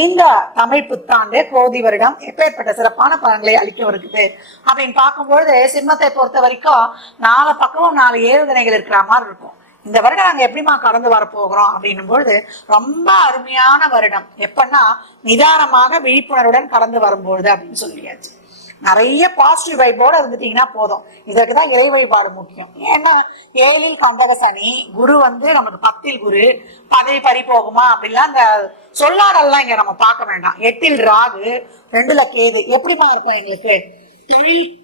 இந்த தமிழ் புத்தாண்டு கோதி வருடம் எப்பேற்பட்ட சிறப்பான பலன்களை அளிக்கவிருக்குது அப்படின்னு பார்க்கும்பொழுது சிம்மத்தை பொறுத்த வரைக்கும் நாலு பக்கமும் நாலு ஏவுதனைகள் இருக்கிற மாதிரி இருக்கும். இந்த வருடம் நாங்க எப்படிமா கடந்து வர போகிறோம் அப்படின்னும் பொழுது ரொம்ப அருமையான வருடம். எப்பன்னா நிதானமாக விழிப்புணர்வுடன் கடந்து வரும்பொழுது அப்படின்னு சொல்லியாச்சு. நிறைய பாசிட்டிவ் வைப்போட இருந்துட்டீங்கன்னா போதும். இதற்கு தான் இறை வழிபாடு முக்கியம். ஏன்னா ஏழில் கந்தக சனி குரு வந்து நமக்கு பத்தில் குரு பதவி பறி போகுமா அப்படிலாம் அந்த சொல்லாடல்லாம் இங்க நம்ம பார்க்க வேண்டாம். எட்டில் ராகு ரெண்டுல கேது. எப்படிமா இருக்கும் எங்களுக்கு? தொழில்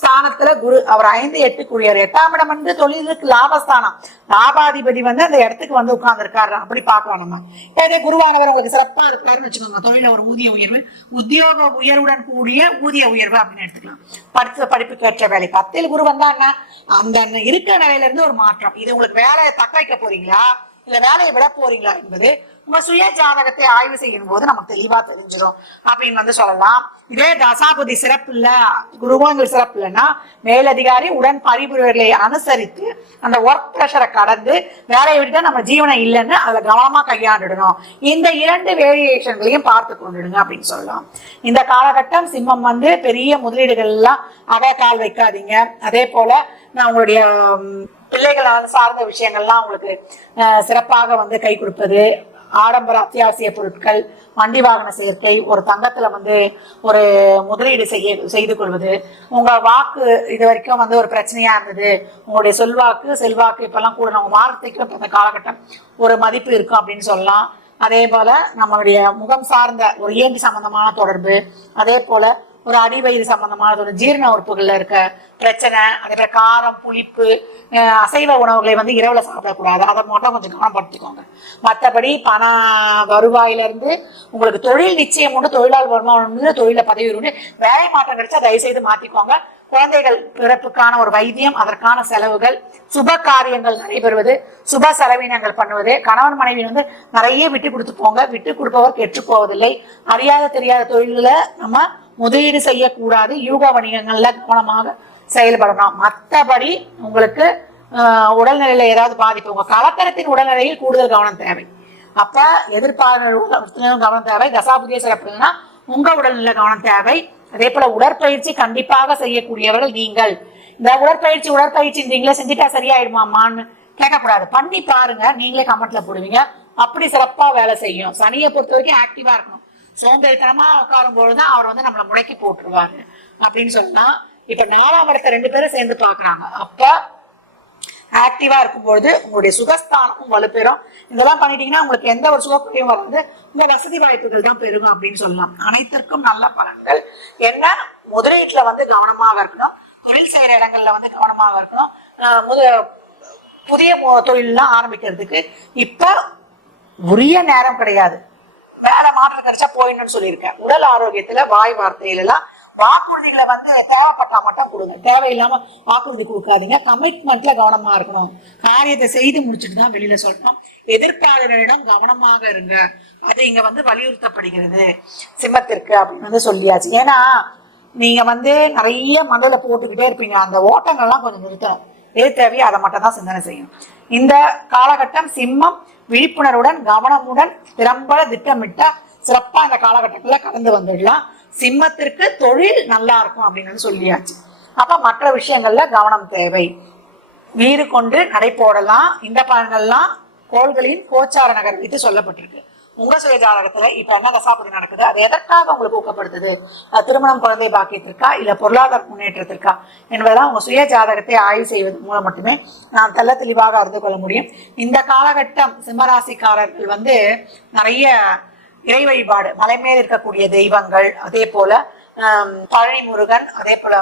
ஸ்தானத்துல குரு அவர் ஐந்து எட்டுக்குரியார் எட்டாம் இடம் வந்து தொழிலுக்கு லாபஸ்தானம். லாபாதிபதி வந்து அந்த இடத்துக்கு வந்து உட்கார்ந்து இருக்காரு அப்படி பார்க்கலாம் நம்ம. ஏதே குருவானவர் உங்களுக்கு சிறப்பா இருக்காருன்னு வச்சுக்கோங்க. தொழில ஒரு ஊதிய உயர்வு உத்தியோக உயர்வுடன் கூடிய ஊதிய உயர்வு அப்படின்னு எடுத்துக்கலாம். படித்த படிப்புக்கு ஏற்ற வேலை. பத்தில் குரு வந்தா என்ன? அந்த இருக்கிற நிலையில இருந்து ஒரு மாற்றம். இது உங்களுக்கு வேலையை தக்க வைக்க போறீங்களா? இல்ல வேலையை விட போறீங்களா என்பது உங்க சுய ஜாதகத்தை ஆய்வு செய்யும் போது நமக்கு தெளிவா தெரிஞ்சிடும் அப்படின்னு வந்து சொல்லலாம். இதே தசாபதி சிறப்பு இல்ல குருவங்கள் சிறப்பு இல்லைன்னா மேலதிகாரி உடன் பரிபுரிகளை அனுசரித்து அந்த ஒர்க் ப்ரெஷரை கடந்து வேலையை விட்டு நம்ம ஜீவனம் இல்லைன்னு அதை கவனமா கையாண்டுடணும். இந்த இரண்டு வேரியேஷன்களையும் பார்த்து கொண்டுடுங்க அப்படின்னு சொல்லலாம். இந்த காலகட்டம் சிம்மம் வந்து பெரிய முதலீடுகள் எல்லாம் அக கால் வைக்காதீங்க. அதே போல நான் உங்களுடைய பிள்ளைகளை பிள்ளைகளால் சார்ந்த விஷயங்கள்லாம் உங்களுக்கு சிறப்பாக வந்து கை கொடுப்பது ஆடம்பர அத்தியாவசிய பொருட்கள் வண்டி வாகன சேர்க்கை ஒரு தங்கத்துல வந்து ஒரு முதலீடு செய்ய செய்து கொள்வது. உங்க வாக்கு இது வரைக்கும் வந்து ஒரு பிரச்சனையா இருந்தது. உங்களுடைய சொல்வாக்கு செல்வாக்கு இப்பெல்லாம் கூட நம்ம வார்த்தைக்கு இப்ப இந்த காலகட்டம் ஒரு மதிப்பு இருக்கும் அப்படின்னு சொல்லலாம். அதே போல நம்மளுடைய முகம் சார்ந்த ஒரு இயந்தி சம்பந்தமான தொடர்பு அதே போல ஒரு அடிவயிறு சம்பந்தமான ஒரு ஜீரண உறுப்புகளில் இருக்க பிரச்சனை அதேபோல் காரம் புளிப்பு அசைவ உணவுகளை வந்து இரவில் சாப்பிடக்கூடாது. அதை மட்டும் கொஞ்சம் கவனப்படுத்திக்கோங்க. மற்றபடி பண வருவாயில இருந்து உங்களுக்கு தொழில் நிச்சயம் உண்டு தொழிலாளர் வருமானம் உண்டு தொழிலில் பதவி உண்டு. வேலை மாற்றம் கிடைச்சா தயவு செய்து மாற்றிக்கோங்க குழந்தைகள் பிறப்புக்கான ஒரு வைத்தியம் அதற்கான செலவுகள் சுப காரியங்கள் நடைபெறுவது சுப செலவினங்கள் பண்ணுவது. கணவன் மனைவி வந்து நிறைய விட்டு கொடுத்து போங்க. விட்டு கொடுப்பவர் கெட்டு போவதில்லை. அறியாத தெரியாத தொழில்களை நம்ம முதலீடு செய்யக்கூடாது. யூக வணிகங்கள்ல கவனமாக செயல்படணும். மற்றபடி உங்களுக்கு உடல்நிலையில் உடல்நிலையில ஏதாவது பாதிப்பு உங்க கலத்தரத்தின் உடல்நிலையில் கூடுதல் கவனம் தேவை. அப்ப எதிர்பார்ப்பு கவனம் தேவை. தசாபுதிய சிறப்புனா உங்க உடல்நிலை கவனம் தேவை. அதே போல உடற்பயிற்சி கண்டிப்பாக செய்யக்கூடியவர்கள் நீங்கள். இந்த உடற்பயிற்சி உடற்பயிற்சி நீங்களே செஞ்சுட்டா சரியாயிடுமாமான்னு கேட்கக்கூடாது. பண்ணி பாருங்க. நீங்களே கமெண்ட்ல போடுவீங்க. அப்படி சிறப்பா வேலை செய்யும். சனியை பொறுத்த வரைக்கும் ஆக்டிவா இருக்கணும். சோம்பேறித்தனமா உட்காரும் பொழுதுதான் அவர் வந்து நம்மளை முடக்கி போட்டுருவாரு. அப்படின்னு சொன்னா இப்ப நாலாம் இடத்தை ரெண்டு பேரும் சேர்ந்து பாக்குறாங்க அப்ப ஆக்டிவா இருக்கும்பொழுது உங்களுடைய சுகஸ்தானமும் வலுப்பெறும். இதெல்லாம் பண்ணிட்டீங்கன்னா உங்களுக்கு எந்த ஒரு சுகக்குறையும் வராது. இந்த வசதி வாய்ப்புகள் தான் பெருகும் அப்படின்னு சொல்லலாம். அனைத்திற்கும் நல்ல பலன்கள். என்ன? முதலீட்டுல வந்து கவனமாக இருக்கணும். தொழில் செய்யற இடங்கள்ல வந்து கவனமாக இருக்கணும். முத புதிய மு- தொழில்லாம் ஆரம்பிக்கிறதுக்கு இப்ப உரிய நேரம் கிடையாது. மாற்றம் கிடைச்சா போயிடணும்னு சொல்லியிருக்கேன். உடல் ஆரோக்கியத்துல வாய் வார்த்தையில எல்லாம் வாக்குறுதிகளை வந்து தேவைப்பட்டா மட்டும் கொடுங்க. தேவையில்லாம வாக்குறுதி கொடுக்காதீங்க. கமிட்மெண்ட்ல கவனமா இருக்கணும். காரியத்தை செய்து முடிச்சுட்டு தான் வெளியில சொல்லணும். எதிர்காலரிடம் கவனமாக இருங்க. அது இங்க வந்து வலியுறுத்தப்படுகிறது. சிம்மத்திற்கு அப்படின்னு வந்து சொல்லியாச்சு. ஏன்னா நீங்க வந்து நிறைய மதல போட்டுக்கிட்டே இருப்பீங்க. அந்த ஓட்டங்கள்லாம் கொஞ்சம் நிறுத்தணும். எது தேவையோ அதை மட்டும் தான் சிந்தனை செய்யணும். இந்த காலகட்டம் சிம்மம் விழிப்புணர்வுடன் கவனமுடன் திறம்பட திட்டமிட்ட சிறப்பா இந்த காலகட்டத்துல கடந்து வந்துடலாம். சிம்மத்திற்கு தொழில் நல்லா இருக்கும் அப்படின்னு சொல்லியாச்சு. அப்ப மற்ற விஷயங்கள்ல கவனம் தேவை. வீறு கொண்டு நடை போடலாம். இந்த பலன்கள்லாம் கோள்களின் கோச்சார நகர் வைத்து சொல்லப்பட்டிருக்கு. உங்க சுய ஜாதகத்துல இப்ப என்ன தசாபதி நடக்குது? அது எதற்காக உங்களுக்கு ஊக்கப்படுத்துது? அது திருமணம் குழந்தை பாக்கியத்திற்கா இல்ல பொருளாதார முன்னேற்றத்திற்கா என்பதெல்லாம் உங்க சுய ஜாதகத்தை ஆய்வு செய்வது மூலம் மட்டுமே நாம் தெல்ல தெளிவாக அறிந்து கொள்ள முடியும். இந்த காலகட்டம் சிம்மராசிக்காரர்கள் வந்து நிறைய இறை வழிபாடு. மலை மேல் இருக்கக்கூடிய தெய்வங்கள் அதே போல பழனி முருகன் அதே போல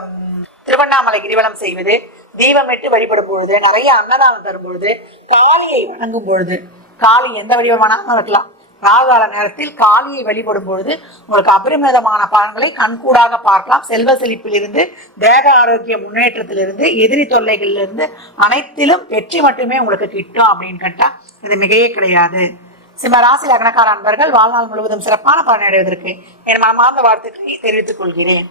திருவண்ணாமலை கிரிவலம் செய்வது தீபமிட்டு வழிபடும் பொழுது நிறைய அன்னதானம் தரும் பொழுது காளியை வணங்கும் பொழுது காளி எந்த வடிவமானாலும் இருக்கலாம் ராகால நேரத்தில் காளியை வழிபடும் பொழுது உங்களுக்கு அபரிமிதமான பலன்களை கண்கூடாக பார்க்கலாம். செல்வ செழிப்பிலிருந்து தேக ஆரோக்கிய முன்னேற்றத்திலிருந்து எதிரி தொல்லைகளிலிருந்து அனைத்திலும் வெற்றி மட்டுமே உங்களுக்கு கிட்டும் அப்படின்னு கேட்டா இது மிகையே கிடையாது. சிம்ம ராசி லக்னக்கார அன்பர்கள் வாழ்நாள் முழுவதும் சிறப்பான பலன் அடைவதற்கு என் மனமார்ந்த வாழ்த்துக்களை தெரிவித்துக் கொள்கிறேன்.